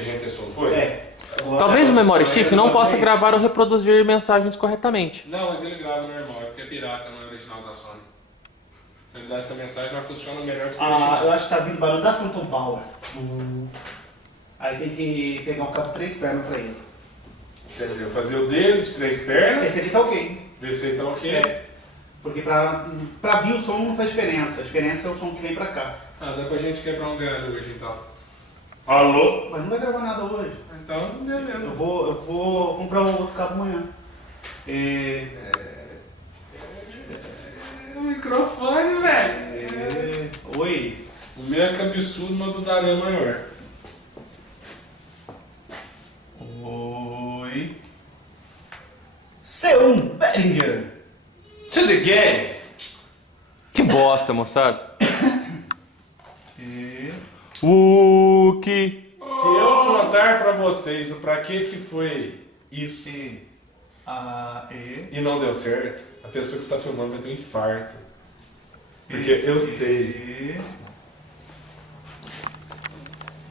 que a gente testou, não foi? Talvez o Memory Stick não possa gravar ou reproduzir mensagens corretamente. Não, mas ele grava normal, é porque é pirata, não é original da Sony. Se ele dá essa mensagem, mas funciona melhor do que o original. Eu acho que tá vindo barulho da Phantom Power. Aí tem que pegar um cabo 3 pernas pra ele. Quer dizer, eu fazer o dele de 3 pernas. Esse aqui tá ok. Ver se ele tá ok. Porque pra vir o som não faz diferença. A diferença é o som que vem pra cá. Ah, dá pra gente quebrar um galho hoje então. Alô? Mas não vai gravar nada hoje. Então, beleza. Eu vou comprar um outro cabo amanhã. O microfone, velho. Oi. O meu é cabeçudo, mas o do Daré é maior. Oi. C1 Bellinger. To the game! Que bosta, moçada. E... Se eu contar pra vocês o pra que foi isso E... e não deu certo, a pessoa que está filmando vai ter um infarto. Porque eu sei.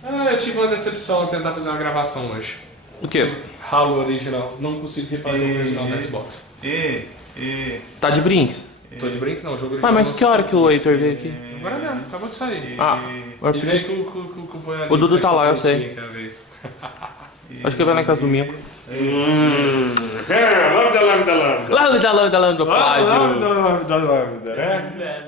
Eu tive uma decepção ao tentar fazer uma gravação hoje. O quê? Halo original. Não consigo reparar o original do Xbox. Tá de brinks? Tô de brinks não, o jogo original. Mas que hora que o Heitor veio aqui? Agora mesmo, acabou de sair. Ele veio com O Dudu tá lá, eu sei. Acho que ele vai na casa do Mingo. Lambda, lambda, lambda. Lambda, lambda, lambda, plágio. Lambda, lambda, lambda, né?